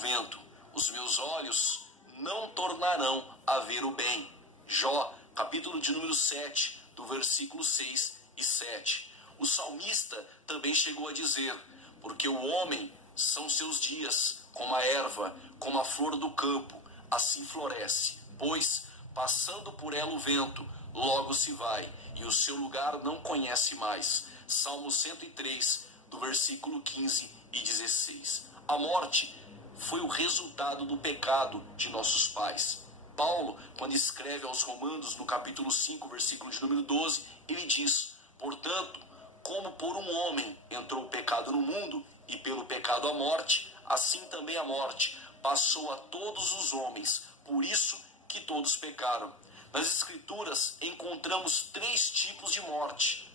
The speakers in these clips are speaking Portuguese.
vento. Os meus olhos não tornarão a ver o bem. Jó, capítulo de número 7, do versículo 6 e 7. O salmista também chegou a dizer: porque o homem são seus dias, como a erva, como a flor do campo, assim floresce. Pois, passando por ela o vento, logo se vai, e o seu lugar não conhece mais. Salmo 103, do versículo 15 e 16. A morte foi o resultado do pecado de nossos pais. Paulo, quando escreve aos Romanos, no capítulo 5, versículo de número 12, ele diz: portanto, como por um homem entrou o pecado no mundo, e pelo pecado a morte, assim também a morte passou a todos os homens, por isso que todos pecaram. Nas Escrituras encontramos 3 tipos de morte.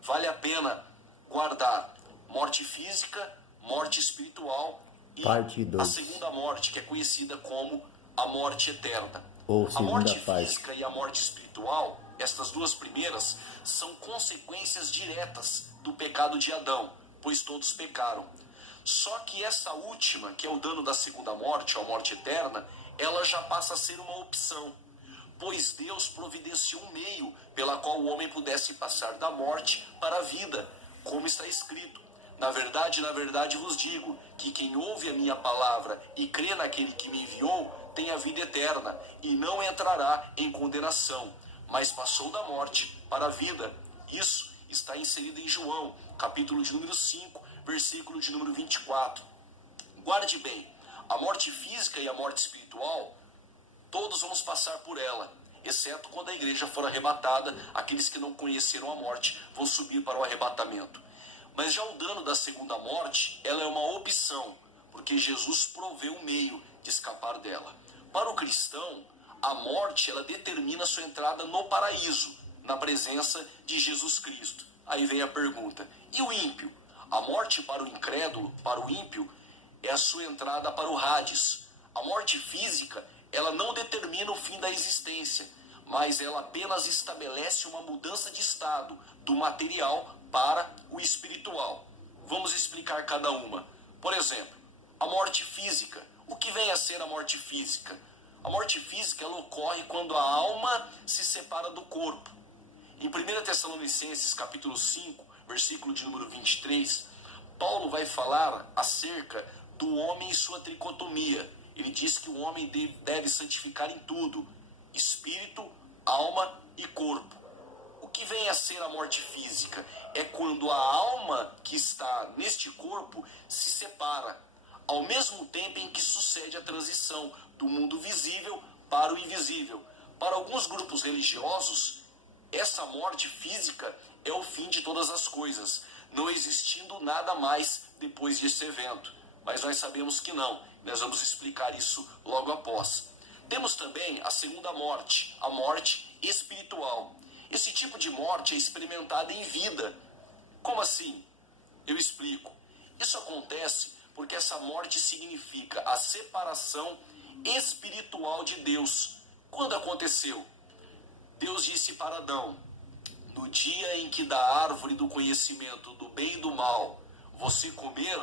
Vale a pena guardar: morte física, morte espiritual e a segunda morte, que é conhecida como a morte eterna. A morte física e a morte espiritual, estas duas primeiras, são consequências diretas do pecado de Adão, pois todos pecaram. Só que essa última, que é o dano da segunda morte, ou a morte eterna, ela já passa a ser uma opção, pois Deus providenciou um meio pela qual o homem pudesse passar da morte para a vida, como está escrito: na verdade vos digo, que quem ouve a minha palavra e crê naquele que me enviou, tem a vida eterna, e não entrará em condenação, mas passou da morte para a vida. Isso está inserido em João, capítulo de número 5, versículo de número 24. Guarde bem, a morte física e a morte espiritual, todos vamos passar por ela, exceto quando a igreja for arrebatada. Aqueles que não conheceram a morte vão subir para o arrebatamento. Mas já o dano da segunda morte, ela é uma opção, porque Jesus proveu o meio de escapar dela. Para o cristão, a morte, ela determina sua entrada no paraíso, na presença de Jesus Cristo. Aí vem a pergunta: e o ímpio? A morte para o incrédulo, para o ímpio, é a sua entrada para o Hades. A morte física, ela não determina o fim da existência, mas ela apenas estabelece uma mudança de estado do material para o espiritual. Vamos explicar cada uma. Por exemplo, a morte física. O que vem a ser a morte física? A morte física, ela ocorre quando a alma se separa do corpo. Em 1 Tessalonicenses, capítulo 5, versículo de número 23, Paulo vai falar acerca do homem e sua tricotomia. Ele diz que o homem deve santificar em tudo: espírito, alma e corpo. O que vem a ser a morte física? É quando a alma que está neste corpo se separa, ao mesmo tempo em que sucede a transição do mundo visível para o invisível. Para alguns grupos religiosos, essa morte física é o fim de todas as coisas, não existindo nada mais depois desse evento. Mas nós sabemos que não. Nós vamos explicar isso logo após. Temos também a segunda morte, a morte espiritual. Esse tipo de morte é experimentada em vida. Como assim? Eu explico. Isso acontece porque essa morte significa a separação espiritual de Deus. Quando aconteceu? Deus disse para Adão: no dia em que da árvore do conhecimento do bem e do mal você comer,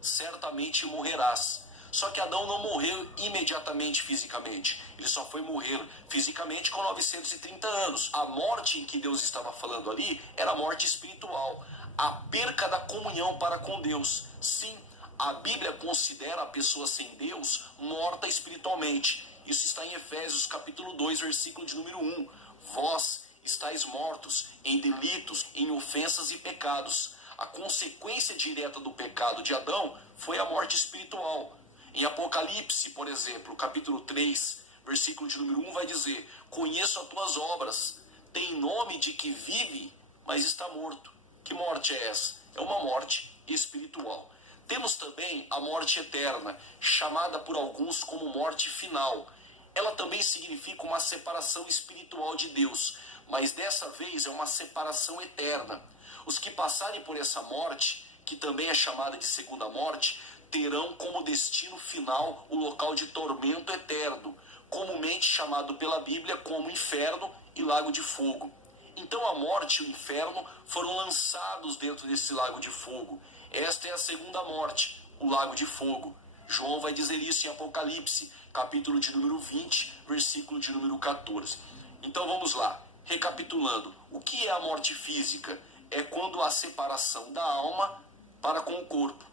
certamente morrerás. Só que Adão não morreu imediatamente fisicamente. Ele só foi morrer fisicamente com 930 anos. A morte em que Deus estava falando ali era a morte espiritual, a perca da comunhão para com Deus. Sim, a Bíblia considera a pessoa sem Deus morta espiritualmente. Isso está em Efésios capítulo 2, versículo de número 1. Vós estáis mortos em delitos, em ofensas e pecados. A consequência direta do pecado de Adão foi a morte espiritual. Em Apocalipse, por exemplo, capítulo 3, versículo de número 1 vai dizer: conheço as tuas obras, tem nome de que vive, mas está morto. Que morte é essa? É uma morte espiritual. Temos também a morte eterna, chamada por alguns como morte final. Ela também significa uma separação espiritual de Deus, mas dessa vez é uma separação eterna. Os que passarem por essa morte, que também é chamada de segunda morte, terão como destino final o local de tormento eterno, comumente chamado pela Bíblia como inferno e lago de fogo. Então a morte e o inferno foram lançados dentro desse lago de fogo. Esta é a segunda morte, o lago de fogo. João vai dizer isso em Apocalipse, capítulo de número 20, versículo de número 14. Então vamos lá, recapitulando. O que é a morte física? É quando há separação da alma para com o corpo.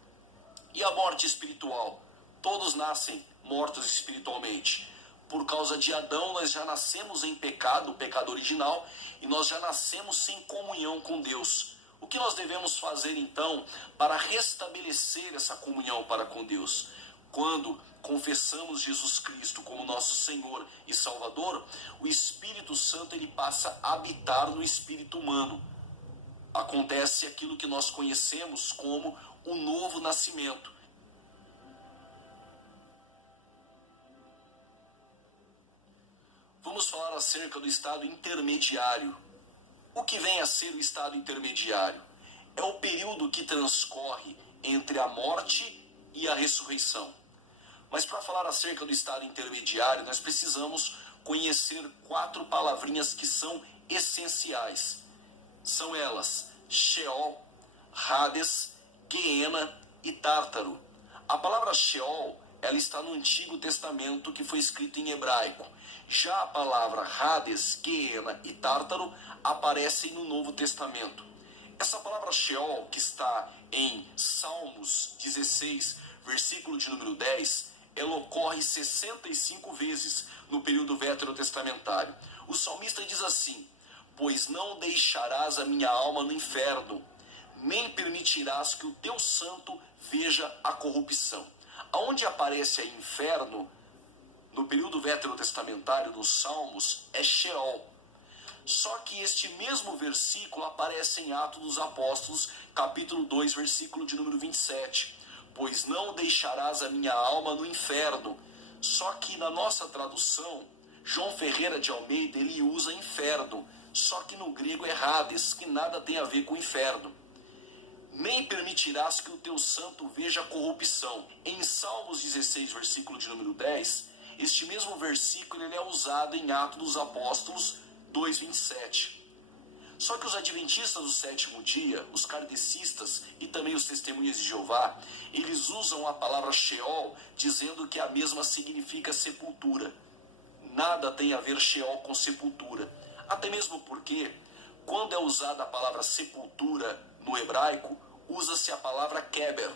E a morte espiritual? Todos nascem mortos espiritualmente. Por causa de Adão, nós já nascemos em pecado, o pecado original, e nós já nascemos sem comunhão com Deus. O que nós devemos fazer então para restabelecer essa comunhão para com Deus? Quando confessamos Jesus Cristo como nosso Senhor e Salvador, o Espírito Santo ele passa a habitar no espírito humano. Acontece aquilo que nós conhecemos como o novo nascimento. Vamos falar acerca do estado intermediário. O que vem a ser o estado intermediário? É o período que transcorre entre a morte e a ressurreição. Mas para falar acerca do estado intermediário, nós precisamos conhecer 4 palavrinhas que são essenciais. São elas: Sheol, Hades, Guiena e Tártaro. A palavra Sheol, ela está no Antigo Testamento, que foi escrito em hebraico. Já a palavra Hades, Guiena e Tártaro aparecem no Novo Testamento. Essa palavra Sheol, que está em Salmos 16, versículo de número 10, ela ocorre 65 vezes no período veterotestamentário. O salmista diz assim: pois não deixarás a minha alma no inferno, nem permitirás que o teu santo veja a corrupção. Aonde aparece aí inferno, no período veterotestamentário dos Salmos, é Sheol. Só que este mesmo versículo aparece em Atos dos Apóstolos, capítulo 2, versículo de número 27. Pois não deixarás a minha alma no inferno. Só que na nossa tradução, João Ferreira de Almeida, ele usa inferno. Só que no grego é Hades, que nada tem a ver com inferno. Nem permitirás que o teu santo veja a corrupção. Em Salmos 16, versículo de número 10, este mesmo versículo ele é usado em Atos dos Apóstolos 2:27. Só que os adventistas do sétimo dia, os kardecistas e também os testemunhas de Jeová, eles usam a palavra Sheol dizendo que a mesma significa sepultura. Nada tem a ver Sheol com sepultura. Até mesmo porque, quando é usada a palavra sepultura no hebraico, usa-se a palavra Keber.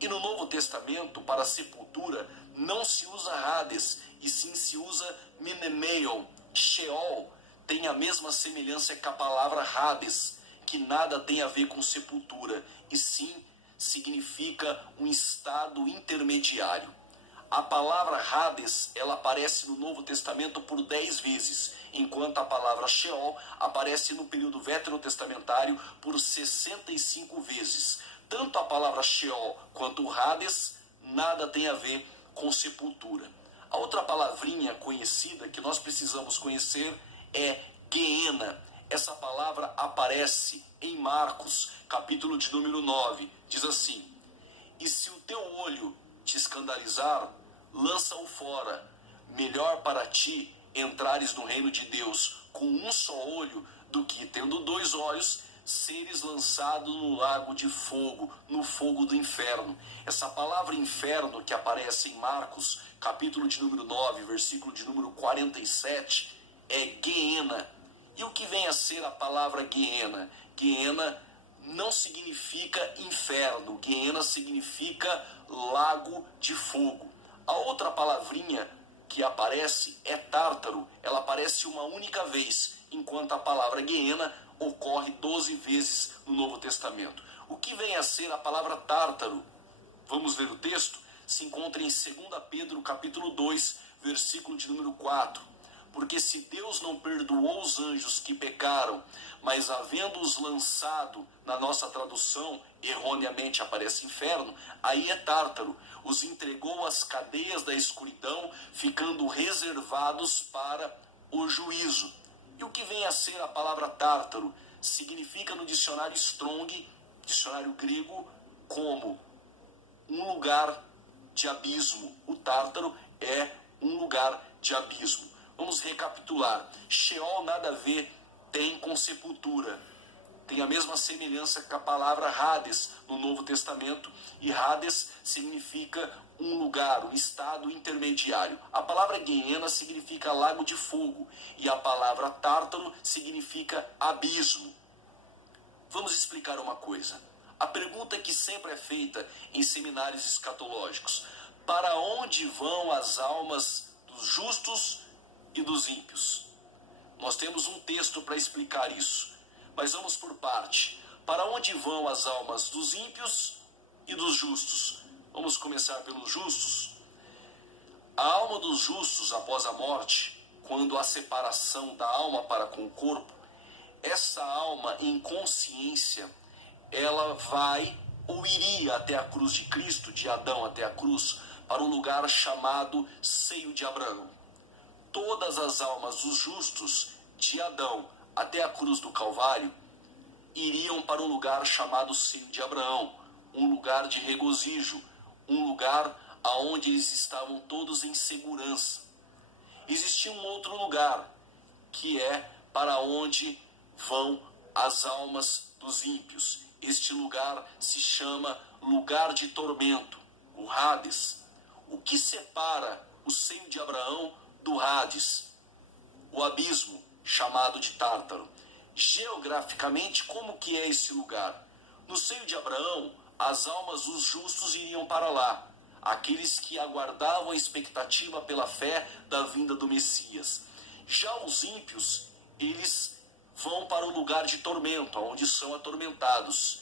E no Novo Testamento, para sepultura, não se usa Hades, e sim se usa Menemeion. Sheol tem a mesma semelhança que a palavra Hades, que nada tem a ver com sepultura, e sim significa um estado intermediário. A palavra Hades, ela aparece no Novo Testamento por 10 vezes, enquanto a palavra Sheol aparece no período veterotestamentário por 65 vezes. Tanto a palavra Sheol quanto o Hades nada tem a ver com sepultura. A outra palavrinha conhecida que nós precisamos conhecer é Guiena. Essa palavra aparece em Marcos, capítulo de número 9. Diz assim: e se o teu olho te escandalizar, lança-o fora. Melhor para ti entrares no reino de Deus com um só olho, do que, tendo 2 olhos, seres lançado no lago de fogo, no fogo do inferno. Essa palavra inferno que aparece em Marcos, capítulo de número 9, versículo de número 47, é Guiena. E o que vem a ser a palavra Guiena? Guiena não significa inferno, Guiena significa lago de fogo. A outra palavrinha que aparece é Tártaro. Ela aparece uma única vez, enquanto a palavra Guiena ocorre 12 vezes no Novo Testamento. O que vem a ser a palavra Tártaro? Vamos ver o texto? Se encontra em 2 Pedro capítulo 2, versículo de número 4. Porque se Deus não perdoou os anjos que pecaram, mas havendo-os lançado, na nossa tradução, erroneamente aparece inferno, aí é Tártaro, os entregou às cadeias da escuridão, ficando reservados para o juízo. E o que vem a ser a palavra Tártaro? Significa no dicionário Strong, dicionário grego, como um lugar de abismo. O Tártaro é um lugar de abismo. Vamos recapitular. Sheol nada a ver tem com sepultura. tem a mesma semelhança com a palavra Hades no Novo Testamento, e Hades significa um lugar, um estado intermediário. A palavra Guiena significa lago de fogo, e a palavra Tártaro significa abismo. Vamos explicar uma coisa. A pergunta que sempre é feita em seminários escatológicos: para onde vão as almas dos justos e dos ímpios? Nós temos um texto para explicar isso, mas vamos por parte. Para onde vão as almas dos ímpios e dos justos? Vamos começar pelos justos. A alma dos justos após a morte, quando há separação da alma para com o corpo, essa alma em consciência, ela vai ou iria até a cruz de Cristo, de Adão até a cruz, para um lugar chamado seio de Abraão. Todas as almas dos justos, de Adão até a cruz do Calvário, iriam para um lugar chamado seio de Abraão, um lugar de regozijo, um lugar aonde eles estavam todos em segurança. Existia um outro lugar, que é para onde vão as almas dos ímpios. Este lugar se chama lugar de tormento, o Hades. O que separa o seio de Abraão do Hades? O abismo, chamado de Tártaro. Geograficamente, como que é esse lugar? No seio de Abraão, as almas dos justos iriam para lá, aqueles que aguardavam a expectativa pela fé da vinda do Messias. Já os ímpios, eles vão para o lugar de tormento, onde são atormentados.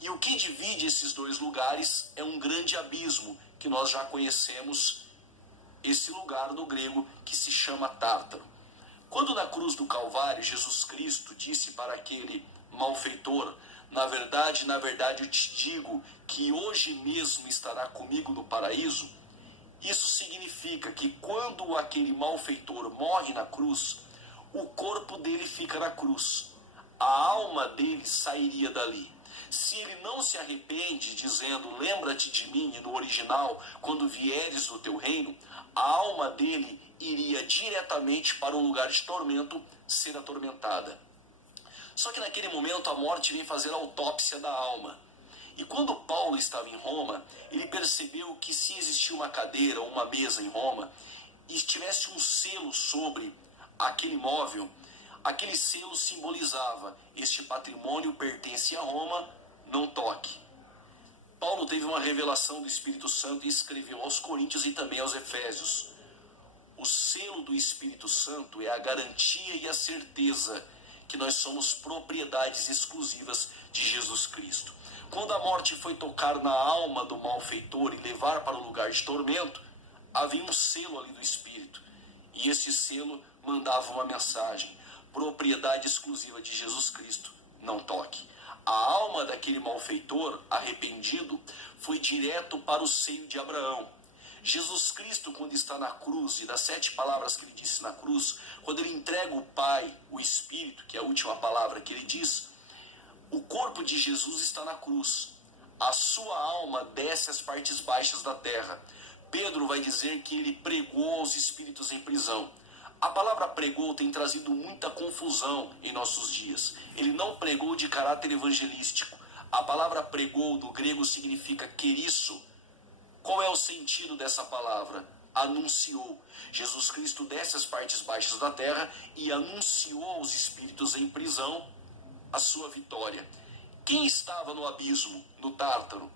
E o que divide esses dois lugares é um grande abismo, que nós já conhecemos, esse lugar no grego que se chama Tártaro. Quando na cruz do Calvário, Jesus Cristo disse para aquele malfeitor: na verdade, eu te digo que hoje mesmo estará comigo no paraíso. Isso significa que quando aquele malfeitor morre na cruz, o corpo dele fica na cruz. A alma dele sairia dali. Se ele não se arrepende, dizendo: lembra-te de mim, no original, quando vieres do teu reino, a alma dele iria diretamente para um lugar de tormento, ser atormentada. Só que naquele momento a morte vem fazer a autópsia da alma. E quando Paulo estava em Roma, ele percebeu que se existia uma cadeira ou uma mesa em Roma e tivesse um selo sobre aquele móvel, aquele selo simbolizava: este patrimônio pertence a Roma, não toque. Paulo teve uma revelação do Espírito Santo e escreveu aos Coríntios e também aos Efésios: o selo do Espírito Santo é a garantia e a certeza que nós somos propriedades exclusivas de Jesus Cristo. Quando a morte foi tocar na alma do malfeitor e levar para o lugar de tormento, havia um selo ali do Espírito. E esse selo mandava uma mensagem: propriedade exclusiva de Jesus Cristo, não toque. A alma daquele malfeitor arrependido foi direto para o seio de Abraão. Jesus Cristo, quando está na cruz, e das 7 palavras que ele disse na cruz, quando ele entrega o Pai, o Espírito, que é a última palavra que ele diz, o corpo de Jesus está na cruz. A sua alma desce às partes baixas da terra. Pedro vai dizer que ele pregou aos espíritos em prisão. A palavra pregou tem trazido muita confusão em nossos dias. Ele não pregou de caráter evangelístico. A palavra pregou no grego significa querisso. Qual é o sentido dessa palavra? Anunciou. Jesus Cristo desce às partes baixas da terra e anunciou aos espíritos em prisão a sua vitória. Quem estava no abismo, no Tártaro?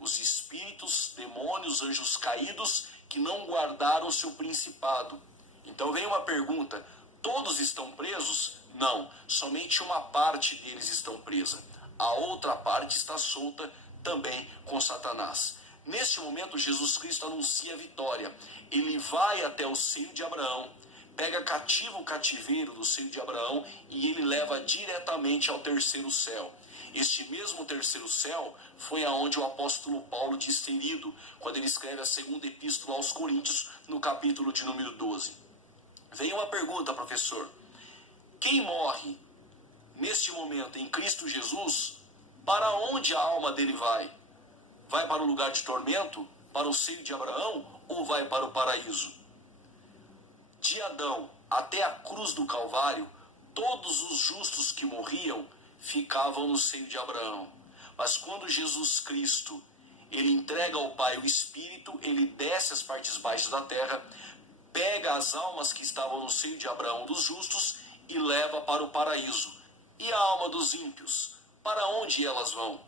Os espíritos, demônios, anjos caídos que não guardaram seu principado. Então vem uma pergunta: todos estão presos? Não, somente uma parte deles estão presa. A outra parte está solta também com Satanás. Neste momento, Jesus Cristo anuncia a vitória. Ele vai até o seio de Abraão, pega cativo o cativeiro do seio de Abraão e ele leva diretamente ao terceiro céu. Este mesmo terceiro céu foi aonde o apóstolo Paulo diz ter ido, quando ele escreve a segunda epístola aos Coríntios, no capítulo de número 12. Vem uma pergunta, professor: quem morre neste momento em Cristo Jesus, para onde a alma dele vai? Vai para o lugar de tormento, para o seio de Abraão, ou vai para o paraíso? De Adão até a cruz do Calvário, todos os justos que morriam ficavam no seio de Abraão. Mas quando Jesus Cristo, ele entrega ao Pai o Espírito, ele desce às partes baixas da terra, pega as almas que estavam no seio de Abraão dos justos e leva para o paraíso. E a alma dos ímpios, para onde elas vão?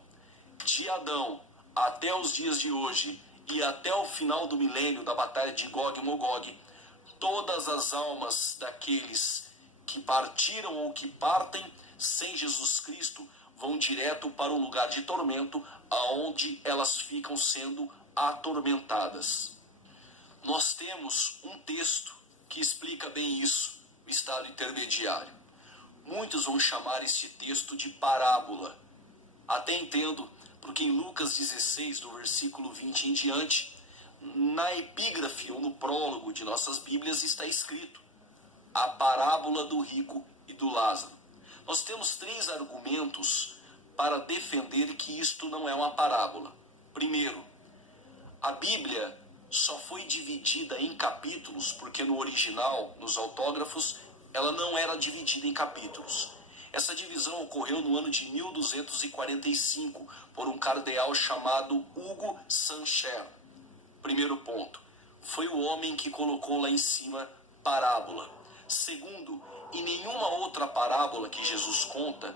De Adão até os dias de hoje e até o final do milênio da batalha de Gog e Magog, todas as almas daqueles que partiram ou que partem sem Jesus Cristo vão direto para o lugar de tormento, aonde elas ficam sendo atormentadas. Nós temos um texto que explica bem isso, o estado intermediário. Muitos vão chamar este texto de parábola. Até entendo, porque em Lucas 16, do versículo 20 em diante, na epígrafe ou no prólogo de nossas Bíblias está escrito a parábola do rico e do Lázaro. Nós temos 3 argumentos para defender que isto não é uma parábola. Primeiro, a Bíblia só foi dividida em capítulos, porque no original, nos autógrafos, ela não era dividida em capítulos. Essa divisão ocorreu no ano de 1245 por um cardeal chamado Hugo Sancher. Primeiro ponto, foi o homem que colocou lá em cima parábola. Segundo, em nenhuma outra parábola que Jesus conta,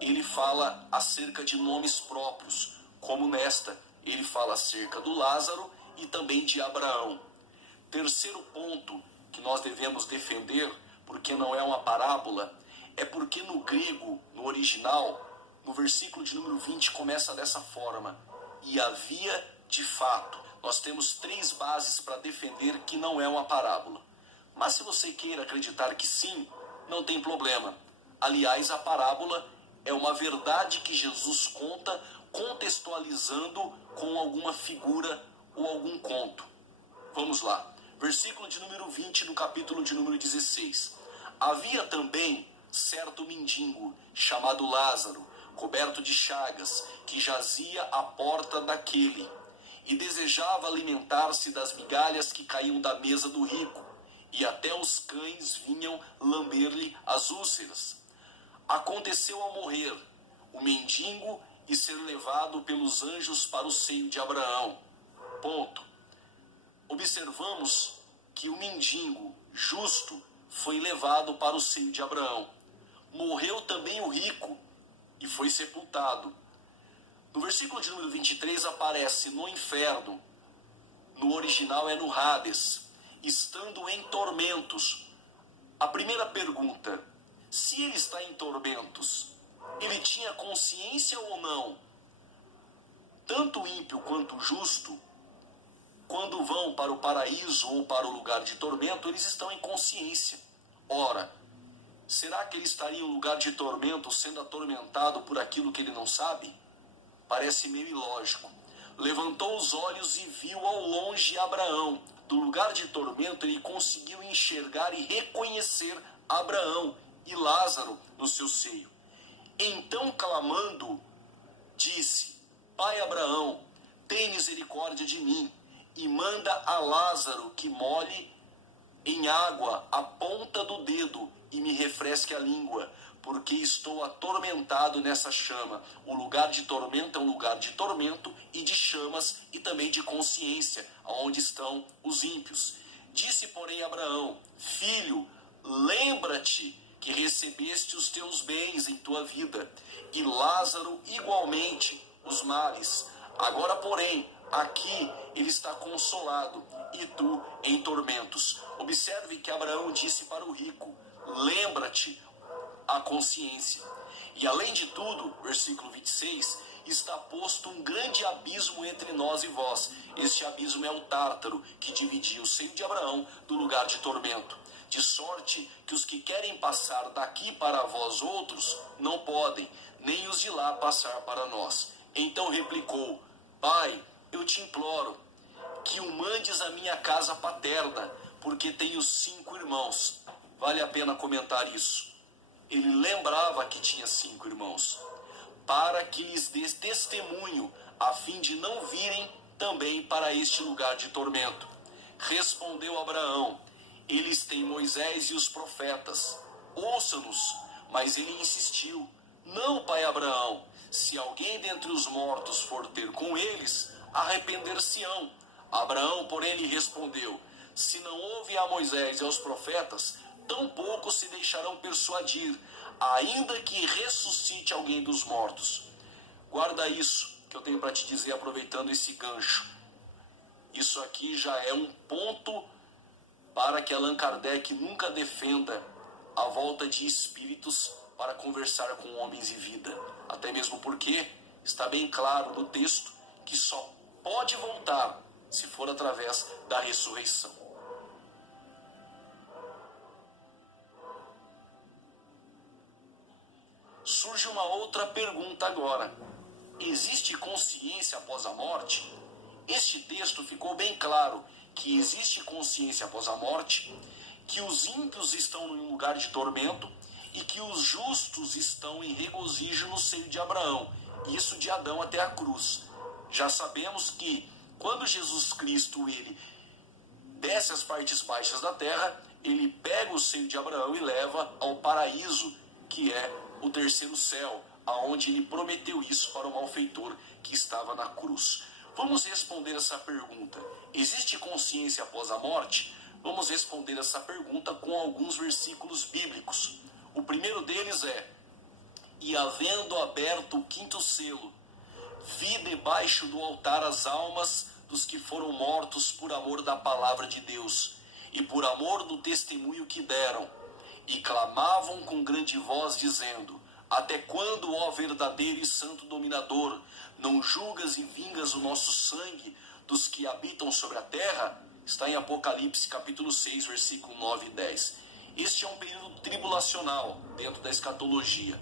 ele fala acerca de nomes próprios, como nesta, ele fala acerca do Lázaro e também de Abraão. Terceiro ponto que nós devemos defender, porque não é uma parábola, é porque no grego, no original, no versículo de número 20 começa dessa forma: e havia de fato. Nós temos 3 bases para defender que não é uma parábola. Mas se você queira acreditar que sim, não tem problema. Aliás, a parábola é uma verdade que Jesus conta contextualizando com alguma figura ou algum conto. Vamos lá. Versículo de número 20 do capítulo de número 16. Havia também certo mendigo chamado Lázaro, coberto de chagas, que jazia à porta daquele, e desejava alimentar-se das migalhas que caíam da mesa do rico, e até os cães vinham lamber-lhe as úlceras. Aconteceu ao morrer o mendigo e ser levado pelos anjos para o seio de Abraão. Ponto. Observamos que o mendigo justo foi levado para o seio de Abraão. Morreu também o rico e foi sepultado. No versículo de número 23 aparece no inferno, no original é no Hades, estando em tormentos. A primeira pergunta: se ele está em tormentos, ele tinha consciência ou não? Tanto o ímpio quanto o justo, quando vão para o paraíso ou para o lugar de tormento, eles estão em consciência. Ora, será que ele estaria em um lugar de tormento sendo atormentado por aquilo que ele não sabe? Parece meio ilógico. Levantou os olhos e viu ao longe Abraão. Do lugar de tormento ele conseguiu enxergar e reconhecer Abraão e Lázaro no seu seio. Então, clamando, disse: Pai Abraão, tem misericórdia de mim e manda a Lázaro que molhe em água a ponta do dedo e me refresque a língua, porque estou atormentado nessa chama. O lugar de tormento é um lugar de tormento e de chamas e também de consciência, onde estão os ímpios. Disse, porém, Abraão: Filho, lembra-te que recebeste os teus bens em tua vida, e Lázaro igualmente os males. Agora, porém, aqui ele está consolado, e tu em tormentos. Observe que Abraão disse para o rico: lembra-te, a consciência. E além de tudo, versículo 26, está posto um grande abismo entre nós e vós. Este abismo é o Tártaro, que dividia o seio de Abraão do lugar de tormento. De sorte que os que querem passar daqui para vós outros não podem, nem os de lá passar para nós. Então replicou: Pai, eu te imploro que o mandes à minha casa paterna, porque tenho 5 irmãos. Vale a pena comentar isso. Ele lembrava que tinha 5 irmãos, para que lhes dê testemunho, a fim de não virem também para este lugar de tormento. Respondeu Abraão: eles têm Moisés e os profetas, ouça-nos. Mas ele insistiu: Não, pai Abraão, se alguém dentre os mortos for ter com eles, arrepender-se-ão. Abraão, porém, lhe respondeu: se não houve a Moisés e aos profetas, tampouco se deixarão persuadir, ainda que ressuscite alguém dos mortos. Guarda isso que eu tenho para te dizer, aproveitando esse gancho. Isso aqui já é um ponto para que Allan Kardec nunca defenda a volta de espíritos para conversar com homens e vida. Até mesmo porque está bem claro no texto que só pode voltar se for através da ressurreição. Surge uma outra pergunta agora. Existe consciência após a morte? Este texto ficou bem claro que existe consciência após a morte, que os ímpios estão em um lugar de tormento e que os justos estão em regozijo no seio de Abraão, isso de Adão até a cruz. Já sabemos que quando Jesus Cristo ele desce às partes baixas da terra, ele pega o seio de Abraão e leva ao paraíso, que é o terceiro céu, aonde ele prometeu isso para o malfeitor que estava na cruz. Vamos responder essa pergunta. Existe consciência após a morte? Vamos responder essa pergunta com alguns versículos bíblicos. O primeiro deles é: e havendo aberto o quinto selo, vi debaixo do altar as almas dos que foram mortos por amor da palavra de Deus e por amor do testemunho que deram, e clamavam com grande voz, dizendo: até quando, ó verdadeiro e santo dominador, não julgas e vingas o nosso sangue dos que habitam sobre a terra? Está em Apocalipse capítulo 6, versículo 9 e 10. Este é um período tribulacional dentro da escatologia.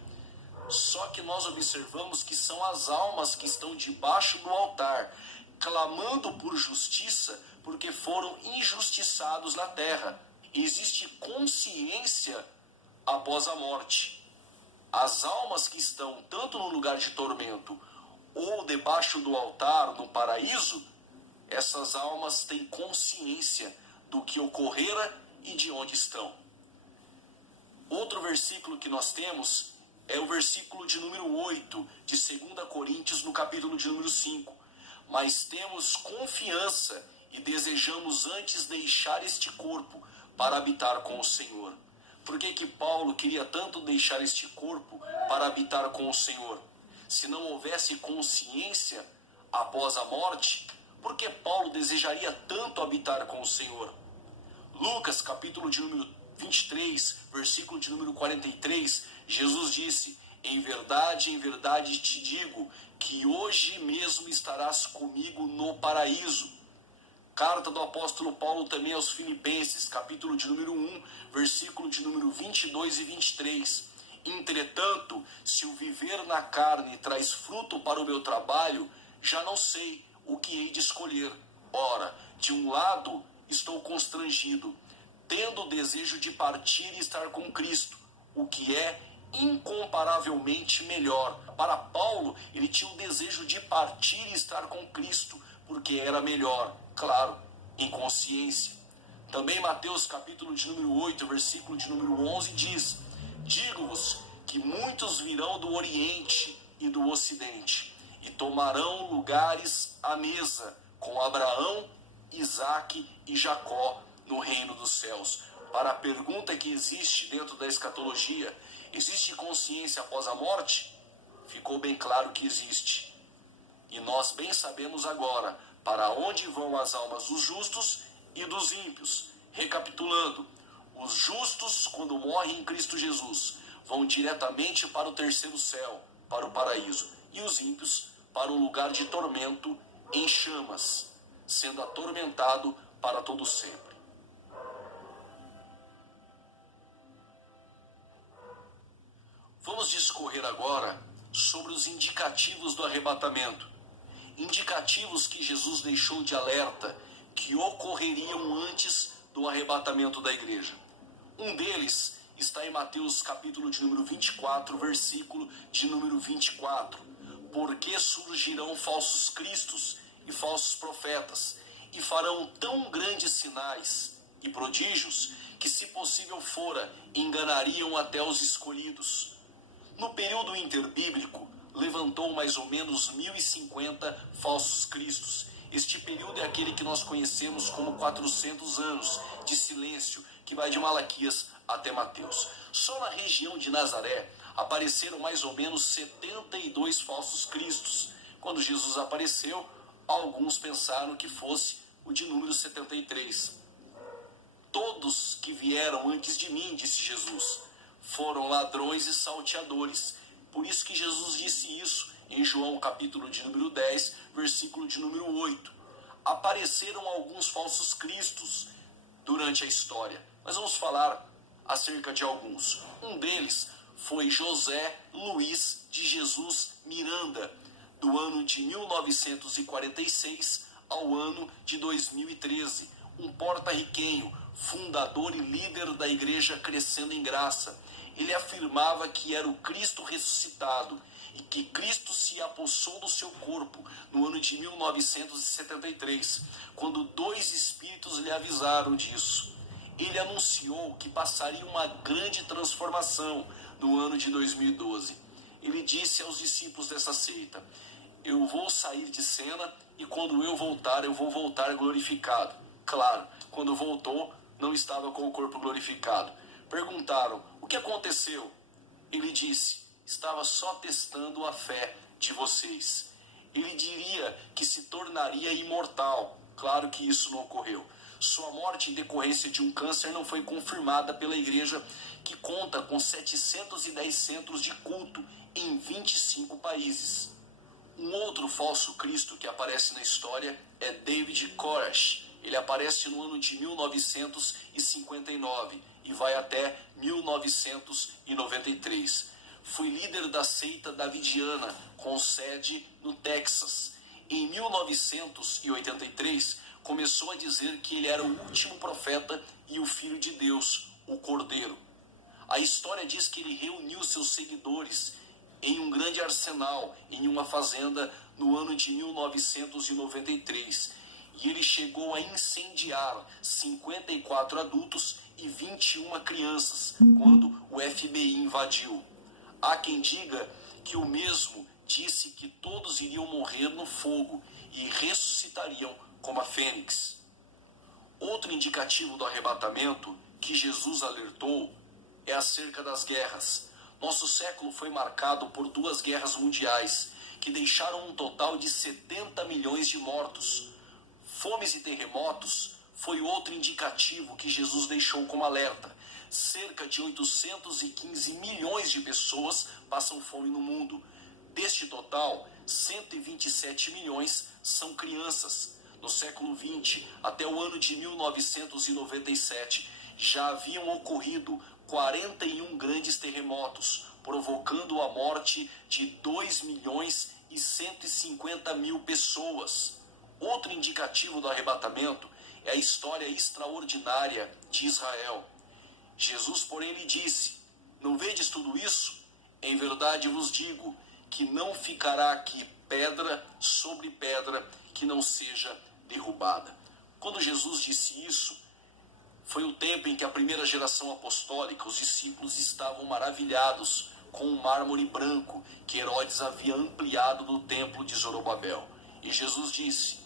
Só que nós observamos que são as almas que estão debaixo do altar, clamando por justiça, porque foram injustiçados na terra. Existe consciência após a morte. As almas que estão tanto no lugar de tormento ou debaixo do altar, no paraíso, essas almas têm consciência do que ocorrera e de onde estão. Outro versículo que nós temos é o versículo de número 8 de 2 Coríntios, no capítulo de número 5. Mas temos confiança e desejamos antes deixar este corpo para habitar com o Senhor. Por que Paulo queria tanto deixar este corpo para habitar com o Senhor? Se não houvesse consciência após a morte, por que Paulo desejaria tanto habitar com o Senhor? Lucas, capítulo de número 23, versículo de número 43, Jesus disse: em verdade te digo, que hoje mesmo estarás comigo no paraíso. Carta do apóstolo Paulo também aos Filipenses, capítulo de número 1, versículo de número 22 e 23. Entretanto, se o viver na carne traz fruto para o meu trabalho, já não sei o que hei de escolher. Ora, de um lado estou constrangido, tendo o desejo de partir e estar com Cristo, o que é incomparavelmente melhor. Para Paulo, ele tinha o desejo de partir e estar com Cristo, porque era melhor, claro, em consciência. Também Mateus capítulo de número 8, versículo de número 11 diz: digo-vos que muitos virão do Oriente e do Ocidente, e tomarão lugares à mesa com Abraão, Isaque e Jacó no reino dos céus. Para a pergunta que existe dentro da escatologia, existe consciência após a morte? Ficou bem claro que existe. E nós bem sabemos agora para onde vão as almas dos justos e dos ímpios. Recapitulando, os justos, quando morrem em Cristo Jesus, vão diretamente para o terceiro céu, para o paraíso. E os ímpios para um lugar de tormento em chamas, sendo atormentado para todo sempre. Vamos discorrer agora sobre os indicativos do arrebatamento. Indicativos que Jesus deixou de alerta que ocorreriam antes do arrebatamento da igreja. Um deles está em Mateus capítulo de número 24, versículo de número 24. Porque surgirão falsos cristos e falsos profetas, e farão tão grandes sinais e prodígios, que se possível fora, enganariam até os escolhidos. No período interbíblico, levantou mais ou menos 1050 falsos cristos. Este período é aquele que nós conhecemos como 400 anos de silêncio, que vai de Malaquias até Mateus. Só na região de Nazaré apareceram mais ou menos 72 falsos cristos. Quando Jesus apareceu, alguns pensaram que fosse o de número 73. Todos que vieram antes de mim, disse Jesus, foram ladrões e salteadores. Por isso que Jesus disse isso em João capítulo de número 10, versículo de número 8. Apareceram alguns falsos cristos durante a história, mas vamos falar acerca de alguns. Um deles foi José Luiz de Jesus Miranda, do ano de 1946 ao ano de 2013, um porto-riquenho, fundador e líder da igreja Crescendo em Graça. Ele afirmava que era o Cristo ressuscitado e que Cristo se apossou do seu corpo no ano de 1973, quando dois espíritos lhe avisaram disso. Ele anunciou que passaria uma grande transformação no ano de 2012. Ele disse aos discípulos dessa seita: eu vou sair de cena e quando eu vou voltar glorificado. Claro, quando voltou, não estava com o corpo glorificado. Perguntaram: o que aconteceu? Ele disse: estava só testando a fé de vocês. Ele diria que se tornaria imortal. Claro que isso não ocorreu. Sua morte em decorrência de um câncer não foi confirmada pela igreja, que conta com 710 centros de culto em 25 países. Um outro falso Cristo que aparece na história é David Koresh. Ele aparece no ano de 1959 e vai até 1993. Foi líder da seita davidiana, com sede no Texas. Em 1983, começou a dizer que ele era o último profeta e o Filho de Deus, o Cordeiro. A história diz que ele reuniu seus seguidores em um grande arsenal, em uma fazenda, no ano de 1993. E ele chegou a incendiar 54 adultos e 21 crianças, quando o FBI invadiu. Há quem diga que o mesmo disse que todos iriam morrer no fogo e ressuscitariam como a fênix. Outro indicativo do arrebatamento que Jesus alertou é acerca das guerras. Nosso século foi marcado por 2 guerras mundiais, que deixaram um total de 70 milhões de mortos. Fomes e terremotos foi outro indicativo que Jesus deixou como alerta. Cerca de 815 milhões de pessoas passam fome no mundo. Deste total, 127 milhões são crianças. No século XX, até o ano de 1997, já haviam ocorrido 41 grandes terremotos, provocando a morte de 2 milhões e 150 mil pessoas. Outro indicativo do arrebatamento é a história extraordinária de Israel. Jesus, porém, lhe disse: não vedes tudo isso? Em verdade vos digo que não ficará aqui pedra sobre pedra que não seja derrubada. Quando Jesus disse isso, foi o tempo em que a primeira geração apostólica, os discípulos, estavam maravilhados com o mármore branco que Herodes havia ampliado do templo de Zorobabel. E Jesus disse: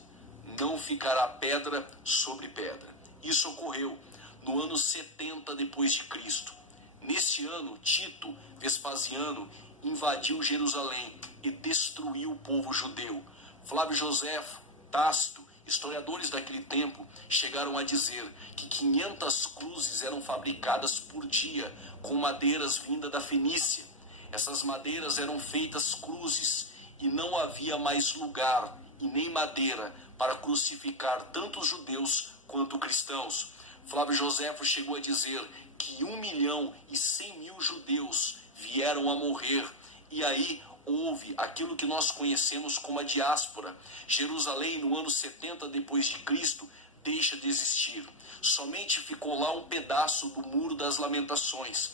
não ficará pedra sobre pedra. Isso ocorreu no ano 70 depois de Cristo. Neste ano, Tito Vespasiano invadiu Jerusalém e destruiu o povo judeu. Flávio Joséfo, Tácito, historiadores daquele tempo, chegaram a dizer que 500 cruzes eram fabricadas por dia com madeiras vindas da Fenícia. Essas madeiras eram feitas cruzes e não havia mais lugar e nem madeira para crucificar tanto os judeus quanto cristãos. Flávio Joséfo chegou a dizer que 1.100.000 judeus vieram a morrer. E aí houve aquilo que nós conhecemos como a diáspora. Jerusalém, no ano 70 depois de Cristo, deixa de existir. Somente ficou lá um pedaço do Muro das Lamentações.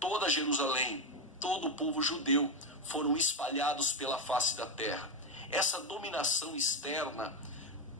Toda Jerusalém, todo o povo judeu foram espalhados pela face da terra. Essa dominação externa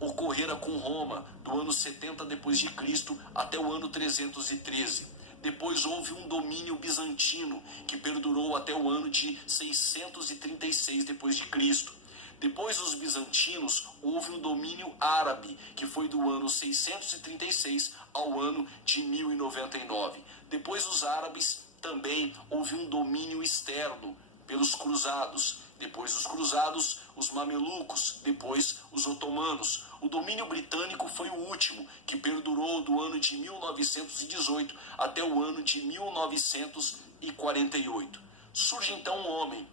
ocorrera com Roma, do ano 70 depois de Cristo até o ano 313. Depois houve um domínio bizantino, que perdurou até o ano de 636 d.C. Depois dos bizantinos, houve um domínio árabe, que foi do ano 636 ao ano de 1099. Depois dos árabes, também houve um domínio externo pelos cruzados. Depois dos cruzados, os mamelucos, depois os otomanos. O domínio britânico foi o último, que perdurou do ano de 1918 até o ano de 1948. Surge então um homem,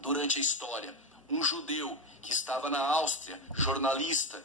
durante a história, um judeu que estava na Áustria, jornalista,